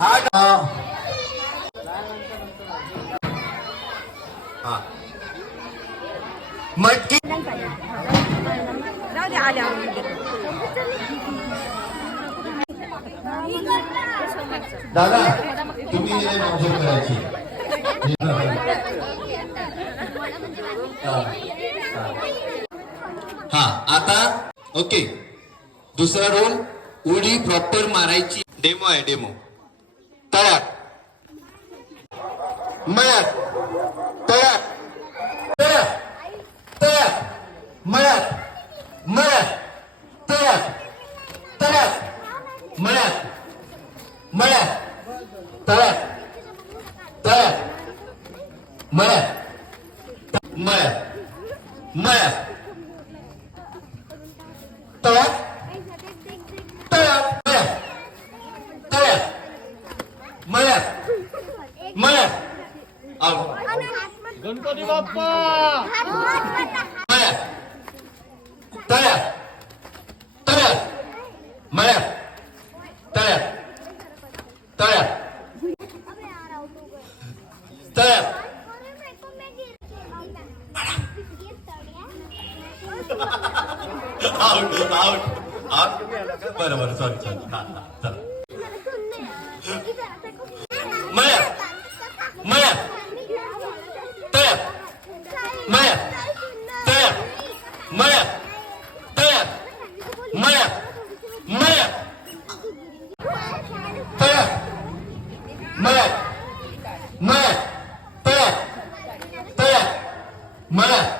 हा मटकी दादा तुम्ही करायची हा आता ओके दुसरा रोल उडी प्रॉपर मारायची डेमो आहे डेमो तयार मळ्यात तयार तयार तयार मळ्यात मळ्यात तयार तयार मळ्यात मळ्यात तयार तयार मळ्यात मळ्यात मळ्यात तयार तयार तयार मळ्यात मळ्यात गणपती बाप्पा मळ्यात तयार तयार मळ्यात तयार तयार तयार आउट आउट आउट बरोबर सॉरी सॉरी हा चला मळ्यात मळ्यात तयार मळ्यात तयार मळ्यात तयार मळ्यात मळ्यात तयार मळ्यात मळ्यात तयार तयार मळ्यात